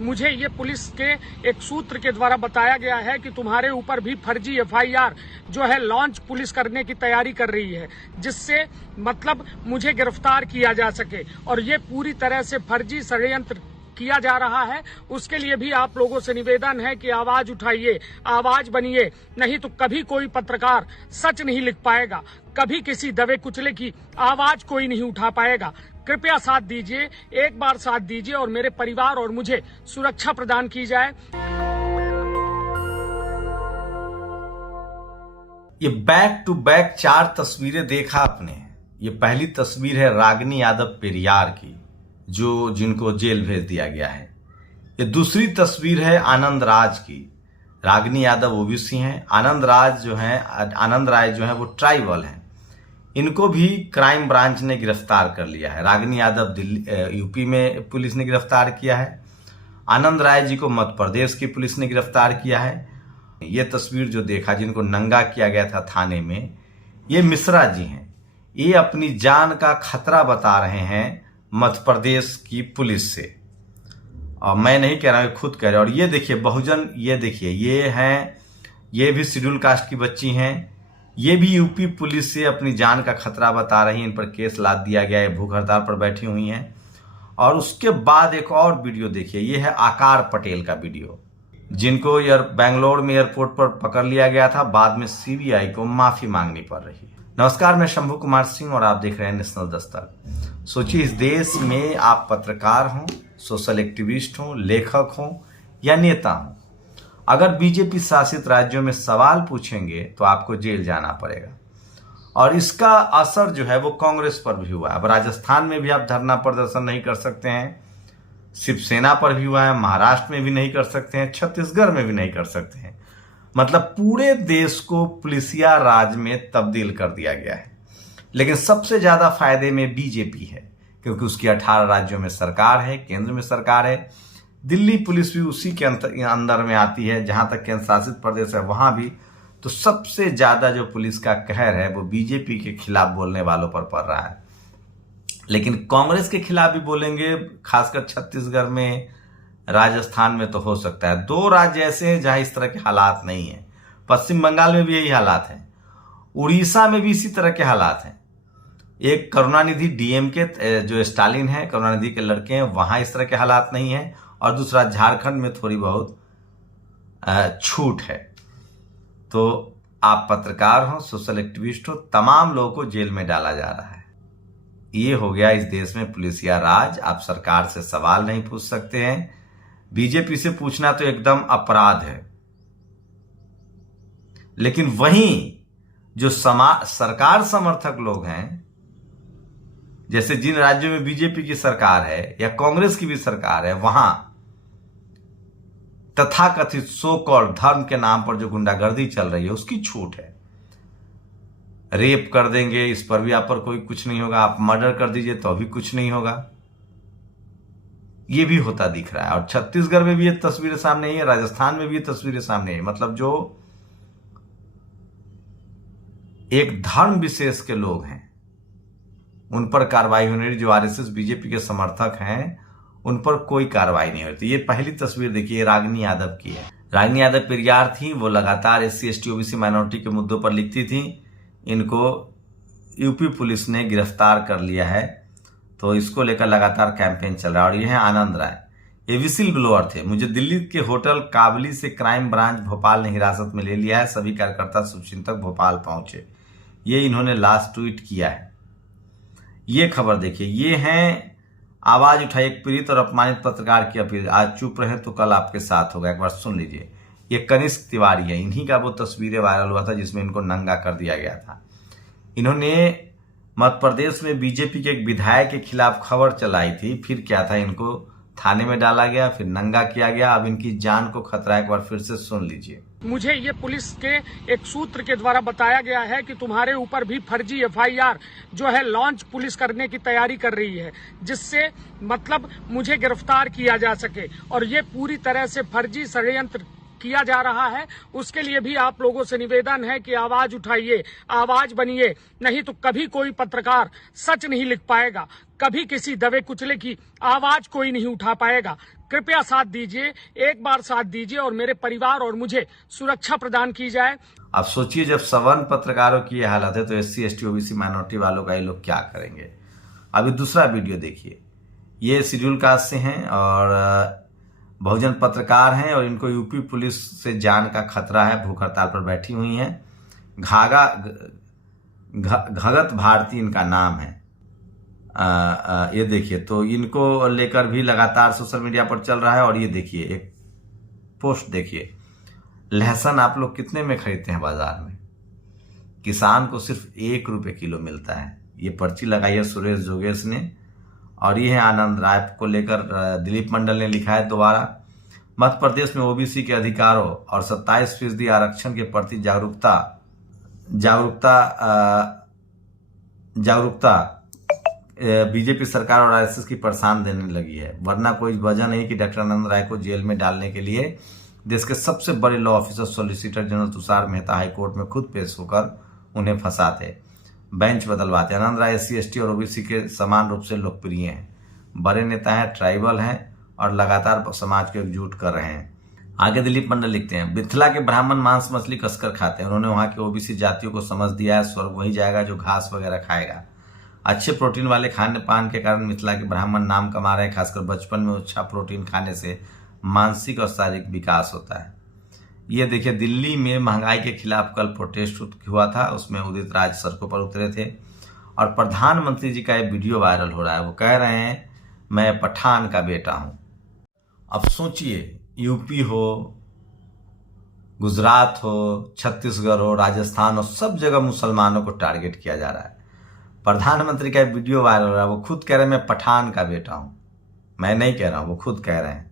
मुझे ये पुलिस के एक सूत्र के द्वारा बताया गया है कि तुम्हारे ऊपर भी फर्जी एफआईआर जो है लॉन्च पुलिस करने की तैयारी कर रही है, जिससे मतलब मुझे गिरफ्तार किया जा सके। और ये पूरी तरह से फर्जी षड्यंत्र किया जा रहा है। उसके लिए भी आप लोगों से निवेदन है कि आवाज उठाइए, आवाज बनिए, नहीं तो कभी कोई पत्रकार सच नहीं लिख पाएगा, कभी किसी दबे कुचले की आवाज कोई नहीं उठा पाएगा। कृपया साथ दीजिए, एक बार साथ दीजिए और मेरे परिवार और मुझे सुरक्षा प्रदान की जाए। ये बैक टू बैक 4 तस्वीरें देखा आपने। ये पहली तस्वीर है रागिनी यादव पेरियार की, जिनको जेल भेज दिया गया है। ये दूसरी तस्वीर है आनंद राज की। रागिनी यादव ओबीसी हैं, आनंद राय जो है वो ट्राइबल हैं। इनको भी क्राइम ब्रांच ने गिरफ्तार कर लिया है। रागिनी यादव यूपी में पुलिस ने गिरफ्तार किया है, आनंद राय जी को मध्य प्रदेश की पुलिस ने गिरफ्तार किया है। ये तस्वीर जो देखा, जिनको नंगा किया गया था थाने में, ये मिश्रा जी हैं। ये अपनी जान का खतरा बता रहे हैं मध्य प्रदेश की पुलिस से, और मैं नहीं कह रहा हूं, खुद कह रहे हैं। और ये देखिए बहुजन, ये देखिए ये भी शेड्यूल कास्ट की बच्ची हैं। ये भी यूपी पुलिस से अपनी जान का खतरा बता रही हैं। इन पर केस लाद दिया गया है, भूख हड़ताल पर बैठी हुई हैं। और उसके बाद एक और वीडियो देखिए, ये है आकार पटेल का वीडियो, जिनको बेंगलोर में एयरपोर्ट पर पकड़ लिया गया था, बाद में सीबीआई को माफी मांगनी पड़ रही है। नमस्कार, मैं शंभू कुमार सिंह और आप देख रहे हैं नेशनल दस्तक। सोचिए, इस देश में आप पत्रकार हों, सोशल एक्टिविस्ट हों, लेखक हों या नेता हों, अगर बीजेपी शासित राज्यों में सवाल पूछेंगे तो आपको जेल जाना पड़ेगा। और इसका असर जो है वो कांग्रेस पर भी हुआ। अब राजस्थान में भी आप धरना प्रदर्शन नहीं कर सकते हैं, शिवसेना पर भी हुआ है, महाराष्ट्र में भी नहीं कर सकते हैं, छत्तीसगढ़ में भी नहीं कर सकते हैं। मतलब पूरे देश को पुलिसिया राज में तब्दील कर दिया गया है। लेकिन सबसे ज्यादा फायदे में बीजेपी है, क्योंकि उसकी 18 राज्यों में सरकार है, केंद्र में सरकार है। दिल्ली पुलिस भी उसी के अंदर में आती है, जहां तक केंद्र शासित प्रदेश है वहां भी। तो सबसे ज्यादा जो पुलिस का कहर है वो बीजेपी के खिलाफ बोलने वालों पर पड़ रहा है। लेकिन कांग्रेस के खिलाफ भी बोलेंगे, खासकर छत्तीसगढ़ में, राजस्थान में तो हो सकता है। 2 राज्य ऐसे हैं जहां इस तरह के हालात नहीं है। पश्चिम बंगाल में भी यही हालात है, उड़ीसा में भी इसी तरह के हालात हैं। एक करुणानिधि डीएमके जो स्टालिन है, करुणानिधि के लड़के हैं, वहां इस तरह के हालात नहीं है। और दूसरा झारखंड में थोड़ी बहुत छूट है। तो आप पत्रकार हो, सोशल एक्टिविस्ट हो, तमाम लोगों को जेल में डाला जा रहा है। ये हो गया इस देश में पुलिसिया राज। आप सरकार से सवाल नहीं पूछ सकते हैं, बीजेपी से पूछना तो एकदम अपराध है। लेकिन वहीं जो सरकार समर्थक लोग हैं, जैसे जिन राज्यों में बीजेपी की सरकार है या कांग्रेस की भी सरकार है, वहां तथाकथित सो कॉल्ड धर्म के नाम पर जो गुंडागर्दी चल रही है उसकी छूट है। रेप कर देंगे, इस पर भी आप पर कोई कुछ नहीं होगा। आप मर्डर कर दीजिए तो भी कुछ नहीं होगा। ये भी होता दिख रहा है। और छत्तीसगढ़ में भी ये तस्वीरें सामने आई है, राजस्थान में भी ये तस्वीरें सामने आई। मतलब जो एक धर्म विशेष के लोग हैं उन पर कार्रवाई होनी रही, जो आरएसएस बीजेपी के समर्थक हैं उन पर कोई कार्रवाई नहीं होती। ये पहली तस्वीर देखिए, रागिनी यादव की है। रागिनी यादव पेरियार थी, वो लगातार SC ST OBC माइनॉरिटी के मुद्दों पर लिखती थी। इनको यूपी पुलिस ने गिरफ्तार कर लिया है, तो इसको लेकर लगातार कैंपेन चल रहा है। और ये है आनंद राय, ये विसिल ब्लोअर थे। मुझे दिल्ली के होटल काबली से क्राइम ब्रांच भोपाल ने हिरासत में ले लिया है, सभी कार्यकर्ता शुभचिंतक भोपाल पहुंचे। ये इन्होंने लास्ट ट्वीट किया है। ये खबर देखिए, ये है आवाज उठाई, एक पीड़ित और अपमानित पत्रकार की अपील, आज चुप रहे तो कल आपके साथ होगा। एक बार सुन लीजिए। ये कनिष्क तिवारी है, इन्हीं का वो तस्वीरें वायरल हुआ था जिसमें इनको नंगा कर दिया गया था। इन्होंने मध्य प्रदेश में बीजेपी के एक विधायक के खिलाफ खबर चलाई थी, फिर क्या था, इनको थाने में डाला गया, फिर नंगा किया गया। अब इनकी जान को खतरा है। एक बार फिर से सुन लीजिए। मुझे ये पुलिस के एक सूत्र के द्वारा बताया गया है कि तुम्हारे ऊपर भी फर्जी एफआईआर जो है लॉन्च पुलिस करने की तैयारी कर रही है, जिससे मतलब मुझे गिरफ्तार किया जा सके। और ये पूरी तरह से फर्जी षड्यंत्र किया जा रहा है। उसके लिए भी आप लोगों से निवेदन है कि आवाज उठाइए, आवाज बनिए, नहीं तो कभी कोई पत्रकार सच नहीं लिख पाएगा, कभी किसी दबे कुचले की आवाज कोई नहीं उठा पाएगा। कृपया साथ दीजिए, एक बार साथ दीजिए और मेरे परिवार और मुझे सुरक्षा प्रदान की जाए। अब सोचिए, जब सवर्ण पत्रकारों की ये हालत है तो SC ST OBC माइनॉरिटी वालों का ये लोग क्या करेंगे। अभी दूसरा वीडियो देखिए। ये शेड्यूल कास्ट से हैं और बहुजन पत्रकार हैं और इनको यूपी पुलिस से जान का खतरा है। भूख हड़ताल पर बैठी हुई हैं। घगत भारती इनका नाम है। ये देखिए, तो इनको लेकर भी लगातार सोशल मीडिया पर चल रहा है। और ये देखिए, एक पोस्ट देखिए, लहसुन आप लोग कितने में खरीदते हैं बाजार में? किसान को सिर्फ 1 रुपये किलो मिलता है। ये पर्ची लगाई है सुरेश जोगेश ने। और ये है आनंद राय को लेकर दिलीप मंडल ने लिखा है दोबारा। मध्य प्रदेश में OBC के अधिकारों और 27% आरक्षण के प्रति जागरूकता बीजेपी सरकार और RSS की परेशान देने लगी है। वरना कोई वजह नहीं कि डॉक्टर आनंद राय को जेल में डालने के लिए देश के सबसे बड़े law officer solicitor general Tushar Mehta high court में खुद पेश होकर उन्हें फंसाते, बेंच बदलवाते। आनंद राय SC ST और OBC के समान रूप से लोकप्रिय हैं, बड़े नेता हैं, ट्राइबल हैं और लगातार समाज को एकजुट कर रहे हैं। आगे दिलीप मंडल लिखते हैं, मिथिला के ब्राह्मण मांस मछली कसकर खाते हैं। उन्होंने वहां के OBC जातियों को समझ दिया है, स्वर्ग वही जाएगा जो घास वगैरह खाएगा। अच्छे प्रोटीन वाले खाने पान के कारण मिथिला के ब्राह्मण नाम कमा रहे हैं। खासकर बचपन में अच्छा प्रोटीन खाने से मानसिक और शारीरिक विकास होता है। ये देखिए, दिल्ली में महंगाई के खिलाफ कल प्रोटेस्ट हुआ था। उसमें उदित राज सड़कों पर उतरे थे और प्रधानमंत्री जी का एक वीडियो वायरल हो रहा है। वो कह रहे हैं, मैं पठान का बेटा हूं। अब सोचिए, यूपी हो, गुजरात हो, छत्तीसगढ़ हो, राजस्थान हो, सब जगह मुसलमानों को टारगेट किया जा रहा है। प्रधानमंत्री का एक वीडियो वायरल हो रहा है। वो खुद कह रहे हैं, मैं पठान का बेटा हूं। मैं नहीं कह रहा हूं, वो खुद कह रहे हैं।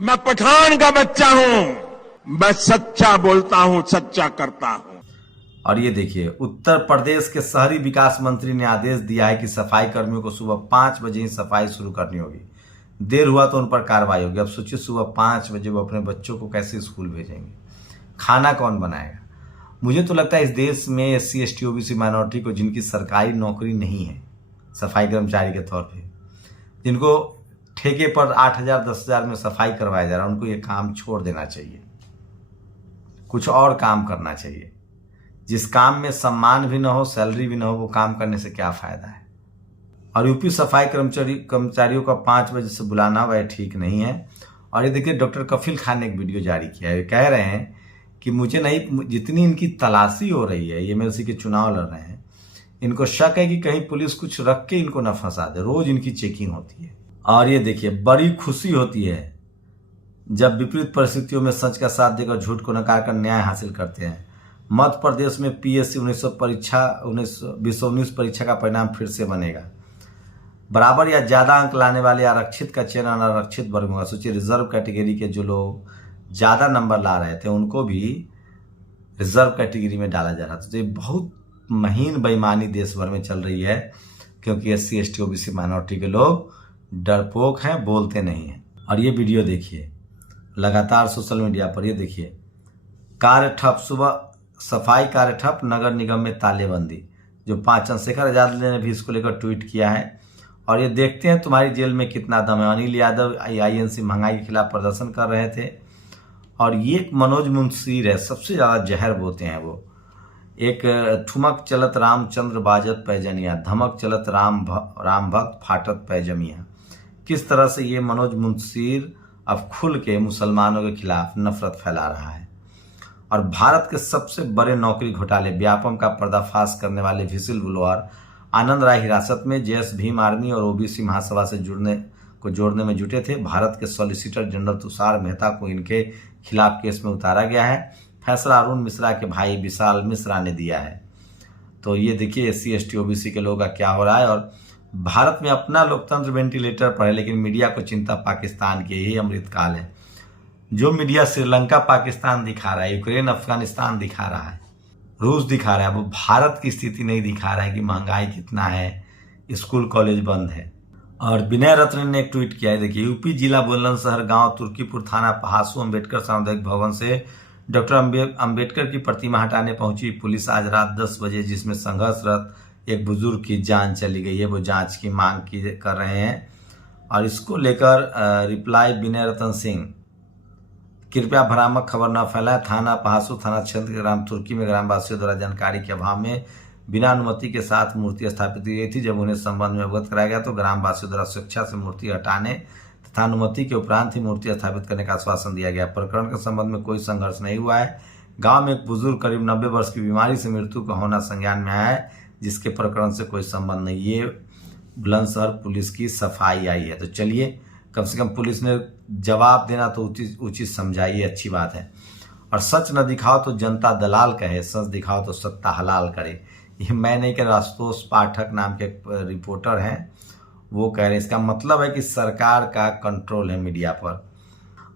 मैं पठान का बच्चा हूं, मैं सच्चा बोलता हूं, सच्चा करता हूं। और ये देखिए, उत्तर प्रदेश के शहरी विकास मंत्री ने आदेश दिया है कि सफाई कर्मियों को सुबह 5 बजे ही सफाई शुरू करनी होगी। देर हुआ तो उन पर कार्रवाई होगी। अब सोचिए, सुबह 5 बजे वो अपने बच्चों को कैसे स्कूल भेजेंगे? खाना कौन बनाएगा? मुझे तो लगता है इस देश में SC ST OBC माइनॉरिटी को, जिनकी सरकारी नौकरी नहीं है सफाई कर्मचारी के तौर पे, जिनको ठेके पर 8,000 10,000 में सफाई करवाया जा रहा है, उनको ये काम छोड़ देना चाहिए। कुछ और काम करना चाहिए। जिस काम में सम्मान भी ना हो, सैलरी भी ना हो, वो काम करने से क्या फायदा है? और यूपी सफाई कर्मचारियों का 5 बजे से बुलाना वह ठीक नहीं है। और ये देखिए, डॉक्टर कफिल खान ने एक वीडियो जारी किया है। कह रहे हैं कि मुझे नहीं, जितनी इनकी तलाशी हो रही है, ये MLC के चुनाव लड़ रहे हैं, इनको शक है कि कहीं पुलिस कुछ रख के इनको न फंसा दे। रोज इनकी चेकिंग होती है। और ये देखिए, बड़ी खुशी होती है जब विपरीत परिस्थितियों में सच का साथ देकर झूठ को नकार कर न्याय हासिल करते हैं। मध्य प्रदेश में PSC 2019 परीक्षा का परिणाम फिर से बनेगा। बराबर या ज्यादा अंक लाने वाले आरक्षित का चयन अनारक्षित वर्ग में होगा। सोचिए, रिजर्व कैटेगरी के जो लोग ज्यादा नंबर ला रहे थे उनको भी रिजर्व कैटेगरी में डाला जा रहा था। तो ये बहुत महीन बेईमानी देश भर में चल रही है, क्योंकि SC ST OBC माइनॉरिटी के लोग डरपोक हैं, बोलते नहीं हैं। और ये वीडियो देखिए लगातार सोशल मीडिया पर। ये देखिए, कार्य ठप, सुबह सफाई कार्य ठप, नगर निगम में तालेबंदी। जो 5 चंद्रशेखर आजाद ने भी इसको लेकर ट्वीट किया है। और ये देखते हैं तुम्हारी जेल में कितना दम है। अनिल यादव INC महंगाई के खिलाफ प्रदर्शन कर रहे थे। और ये मनोज मुंशीर है, सबसे ज्यादा जहर बोलते हैं वो। एक ठुमक चलत रामचंद्र बाजत पैजनिया, धमक चलत राम भक्त फाटत पैजमिया। किस तरह से ये मनोज मुंशीर अब खुल के मुसलमानों के खिलाफ नफरत फैला रहा है। और भारत के सबसे बड़े नौकरी घोटाले व्यापम का पर्दाफाश करने वाले विसिल ब्लोअर आनंद राय हिरासत में। जैश भीम आर्मी और OBC महासभा से जोड़ने में जुटे थे। भारत के सॉलिसिटर जनरल तुषार मेहता को इनके खिलाफ केस में उतारा गया है। फैसला अरुण मिश्रा के भाई विशाल मिश्रा ने दिया है। तो ये देखिए, SC ST OBC के लोगों का क्या हो रहा है। और भारत में अपना लोकतंत्र वेंटिलेटर पर है, लेकिन मीडिया को चिंता पाकिस्तान की। यही अमृतकाल है। जो मीडिया श्रीलंका पाकिस्तान दिखा रहा है, यूक्रेन अफगानिस्तान दिखा रहा है, रूस दिखा रहा है, वो भारत की स्थिति नहीं दिखा रहा है कि महंगाई कितना है, स्कूल कॉलेज बंद है। और विनय रत्न ने एक ट्वीट किया है। देखिए, यूपी जिला बुलंदशहर गांव तुर्कीपुर थाना पहासू अम्बेडकर सामुदायिक भवन से डॉक्टर अम्बेडकर की प्रतिमा हटाने पहुंची पुलिस आज रात 10 बजे, जिसमें संघर्षरत एक बुजुर्ग की जान चली गई है। वो जांच की मांग कर रहे हैं। और इसको लेकर रिप्लाई विनय रतन सिंह, कृपया भ्रामक खबर न फैलाएं। थाना पहासू थाना क्षेत्र के ग्राम तुर्की में ग्रामवासियों द्वारा जानकारी के अभाव में बिना अनुमति के साथ मूर्ति स्थापित की गई थी। जब उन्हें संबंध में अवगत कराया गया तो ग्रामवासियों द्वारा स्वेच्छा से मूर्ति हटाने तथा अनुमति के उपरांत ही मूर्ति स्थापित करने का आश्वासन दिया गया। प्रकरण के संबंध में कोई संघर्ष नहीं हुआ है। गांव में एक बुजुर्ग करीब 90 वर्ष की बीमारी से मृत्यु का होना संज्ञान में आया है, जिसके प्रकरण से कोई संबंध नहीं। ये बुलंदशहर पुलिस की सफाई आई है। तो चलिए, कम से कम पुलिस ने जवाब देना तो उचित समझा, ये अच्छी बात है। और सच न दिखाओ तो जनता दलाल कहे, सच दिखाओ तो सत्ता हलाल करे। ये मैं नहीं कह रहा, आशुतोष पाठक नाम के रिपोर्टर हैं, वो कह रहे। इसका मतलब है कि सरकार का कंट्रोल है मीडिया पर।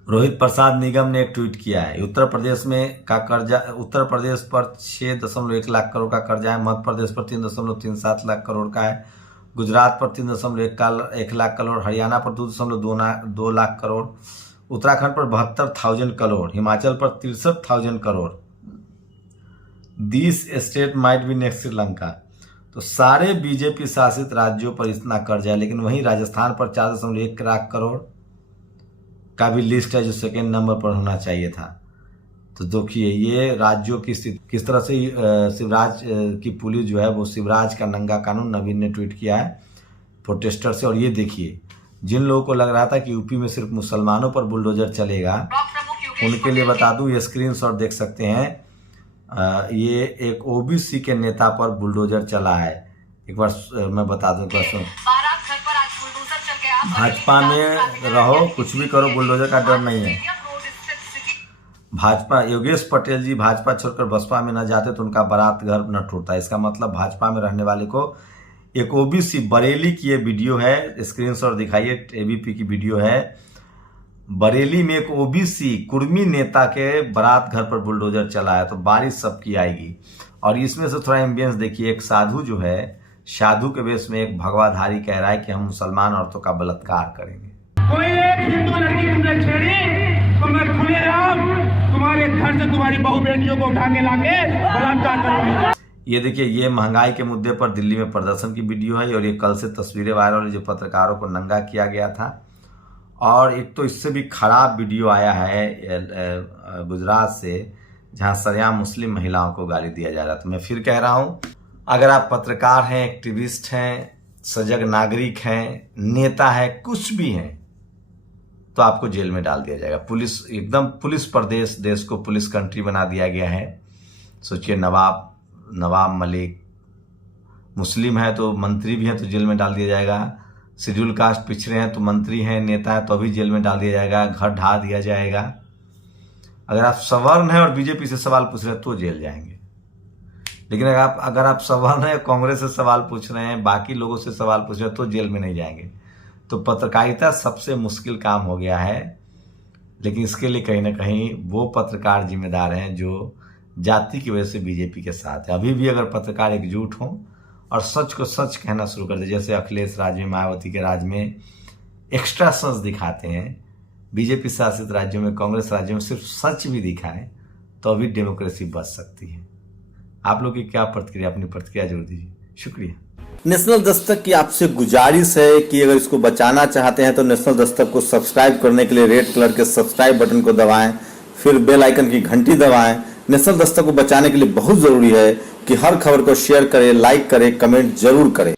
रोहित प्रसाद निगम ने एक ट्वीट किया है, उत्तर प्रदेश पर 6.1 लाख करोड़ का कर्जा है, मध्य प्रदेश पर 3.37 लाख करोड़ का है, गुजरात पर 3.1 लाख करोड़, हरियाणा पर 2.2 लाख करोड़, उत्तराखंड पर 72,000 करोड़, हिमाचल पर 63,000 crore. This state might be next Sri Lanka. तो सारे बीजेपी शासित राज्यों पर इतना कर्जा है, लेकिन वहीं राजस्थान पर 4.1 लाख करोड़ का भी लिस्ट है, जो सेकेंड नंबर पर होना चाहिए था। तो देखिए ये राज्यों की स्थिति किस तरह से। शिवराज की पुलिस जो है वो शिवराज का नंगा कानून नवीन ने ट्वीट किया है प्रोटेस्टर से। और ये देखिए, जिन लोगों को लग रहा था कि यूपी में सिर्फ मुसलमानों पर बुलडोजर चलेगा, उनके लिए बता दूं, ये स्क्रीनशॉट देख सकते हैं। ये एक ओबीसी के नेता पर बुलडोजर चला है। एक बार मैं बता दूं, भाजपा में रहो, कुछ भी करो, बुलडोजर का डर नहीं है। भाजपा, योगेश पटेल जी भाजपा छोड़कर बसपा में न जाते तो उनका बारात घर न टूटता। इसका मतलब भाजपा में रहने वाले को, एक ओबीसी बरेली की ये वीडियो है, स्क्रीनशॉट दिखाइए, एबीपी की वीडियो है। बरेली में एक ओबीसी कुर्मी नेता के बारात घर पर बुलडोजर चला है। तो बारिश सबकी आएगी। और इसमें से थोड़ा एम्बियंस देखिए। एक साधु जो है, साधु के वेश में एक भगवाधारी कह रहा है कि हम मुसलमान औरतों का बलात्कार करेंगे। कोई एक हिंदू लड़की तुमने छेड़ी तो मैं खुलेआम तुम्हारे घर से तुम्हारी बहू बेटियों को उठा के लाके बलात्कार करूंगा। ये देखिए, ये महंगाई के मुद्दे पर दिल्ली में प्रदर्शन की वीडियो है। और ये कल से तस्वीरें वायरल हुई जो पत्रकारों को नंगा किया गया था। और एक तो इससे भी खराब वीडियो आया है गुजरात से, जहां सरेआम मुस्लिम महिलाओं को गाली दिया जा रहा था। मैं फिर कह रहा हूं, अगर आप पत्रकार हैं, एक्टिविस्ट हैं, सजग नागरिक हैं, नेता हैं, कुछ भी हैं, तो आपको जेल में डाल दिया जाएगा। पुलिस एकदम पुलिस प्रदेश, देश को पुलिस कंट्री बना दिया गया है। सोचिए, नवाब मलिक मुस्लिम है तो मंत्री भी हैं तो जेल में डाल दिया जाएगा। शेड्यूल कास्ट पिछड़े हैं तो मंत्री हैं, नेता है तो अभी जेल में डाल दिया जाएगा, घर ढा दिया जाएगा। अगर आप सवर्ण हैं और बीजेपी से सवाल पूछ रहे हैं तो जेल जाएंगे। लेकिन अगर आप सवर्ण हैं, कांग्रेस से सवाल पूछ रहे हैं, बाकी लोगों से सवाल पूछ रहे हैं तो जेल में नहीं जाएंगे। तो पत्रकारिता सबसे मुश्किल काम हो गया है। लेकिन इसके लिए कहीं ना कहीं वो पत्रकार जिम्मेदार हैं जो जाति की वजह से बीजेपी के साथ है। अभी भी अगर पत्रकार एकजुट हों और सच को सच कहना शुरू कर दे, जैसे अखिलेश राज में, मायावती के राज में एक्स्ट्रा सच दिखाते हैं, बीजेपी शासित राज्यों में, कांग्रेस राज्यों में सिर्फ सच भी दिखाएं, तो अभी डेमोक्रेसी बच सकती है। आप लोग की क्या प्रतिक्रिया, अपनी प्रतिक्रिया जरूर दीजिए। शुक्रिया। नेशनल दस्तक की आपसे गुजारिश है कि अगर इसको बचाना चाहते हैं तो नेशनल दस्तक को सब्सक्राइब करने के लिए रेड कलर के सब्सक्राइब बटन को दबाएं, फिर बेल आइकन की घंटी दबाएं। नेशनल दस्तक को बचाने के लिए बहुत जरूरी है कि हर खबर को शेयर करें, लाइक करें, कमेंट जरूर करें।